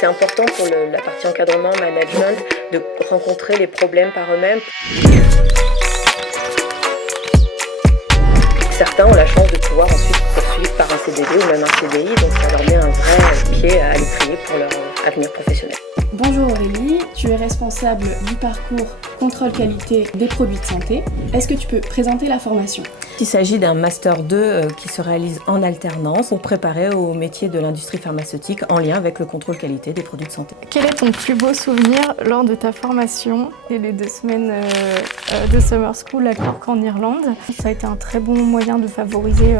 C'est important pour la partie encadrement, management, de rencontrer les problèmes par eux-mêmes. Certains ont la chance de pouvoir ensuite poursuivre par un CDD ou même un CDI, donc ça leur met un vrai pied à l'étrier pour leur avenir professionnel. Bonjour Aurélie, tu es responsable du parcours contrôle qualité des produits de santé. Est-ce que tu peux présenter la formation ? Il s'agit d'un Master 2 qui se réalise en alternance pour préparer au métier de l'industrie pharmaceutique en lien avec le contrôle qualité des produits de santé. Quel est ton plus beau souvenir lors de ta formation et les 2 semaines de Summer School à Cork en Irlande? Ça a été un très bon moyen de favoriser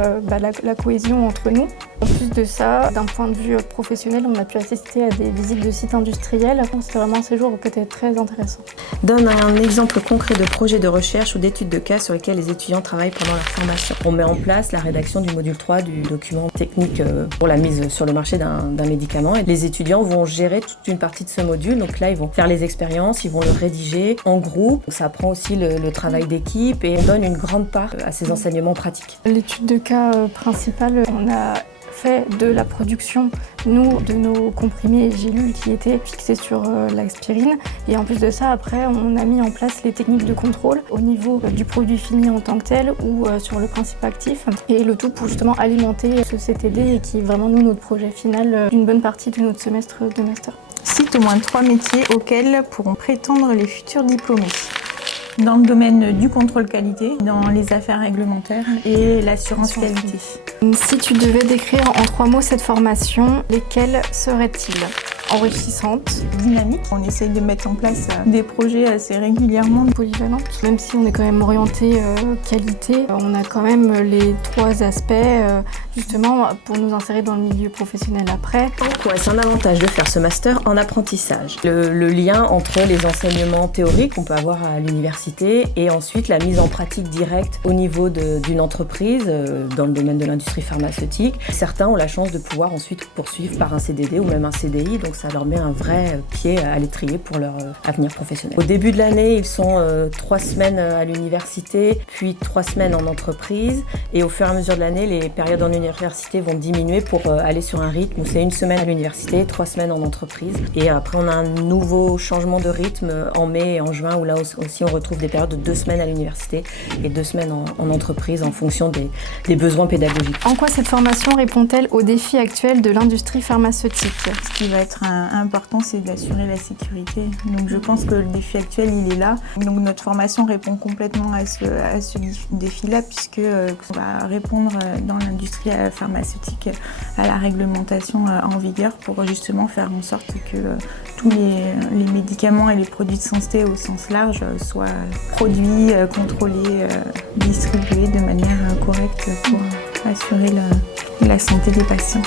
la cohésion entre nous. En plus de ça, d'un point de vue professionnel, on a pu assister à des visites de sites industriels. C'était vraiment un séjour peut-être très intéressant. Donne un exemple concret de projet de recherche ou d'études de cas sur lesquels les étudiants travaillent pendant leur formation. On met en place la rédaction du module 3 du document technique pour la mise sur le marché d'un médicament. Et les étudiants vont gérer toute une partie de ce module. Donc là, ils vont faire les expériences, ils vont le rédiger en groupe. Ça apprend aussi le travail d'équipe et on donne une grande part à ces enseignements pratiques. L'étude de cas principale, on a fait de la production, nous, de nos comprimés et gélules qui étaient fixés sur l'aspirine. Et en plus de ça, après, on a mis en place les techniques de contrôle au niveau du produit fini en tant que tel ou sur le principe actif. Et le tout pour justement alimenter ce CTD et qui est vraiment, nous, notre projet final d'une bonne partie de notre semestre de master. Cite au moins 3 métiers auxquels pourront prétendre les futurs diplômés. Dans le domaine du contrôle qualité, dans les affaires réglementaires et l'assurance qualité. Si tu devais décrire en 3 mots cette formation, lesquels seraient-ils ? Enrichissante, Dynamique, on essaye de mettre en place des projets assez régulièrement. polyvalente. Même si on est quand même orienté qualité, on a quand même les 3 aspects justement pour nous insérer dans le milieu professionnel après. Ouais, c'est un avantage de faire ce master en apprentissage. Le lien entre les enseignements théoriques qu'on peut avoir à l'université et ensuite la mise en pratique directe au niveau d'une entreprise dans le domaine de l'industrie pharmaceutique. Certains ont la chance de pouvoir ensuite poursuivre par un CDD ou même un CDI, donc ça leur met un vrai pied à l'étrier pour leur avenir professionnel. Au début de l'année, ils sont 3 semaines à l'université, puis 3 semaines en entreprise. Et au fur et à mesure de l'année, les périodes en université vont diminuer pour aller sur un rythme où c'est 1 semaine à l'université, 3 semaines en entreprise. Et après, on a un nouveau changement de rythme en mai et en juin, où là aussi on retrouve des périodes de 2 semaines à l'université et 2 semaines en entreprise en fonction des besoins pédagogiques. En quoi cette formation répond-elle aux défis actuels de l'industrie pharmaceutique ? Ce qui va être important, c'est d'assurer la sécurité. Donc je pense que le défi actuel, il est là. Donc notre formation répond complètement à ce défi-là, puisque on va répondre dans l'industrie pharmaceutique à la réglementation en vigueur pour justement faire en sorte que tous les médicaments et les produits de santé au sens large soient produits, contrôlés, distribués de manière correcte pour assurer la santé des patients.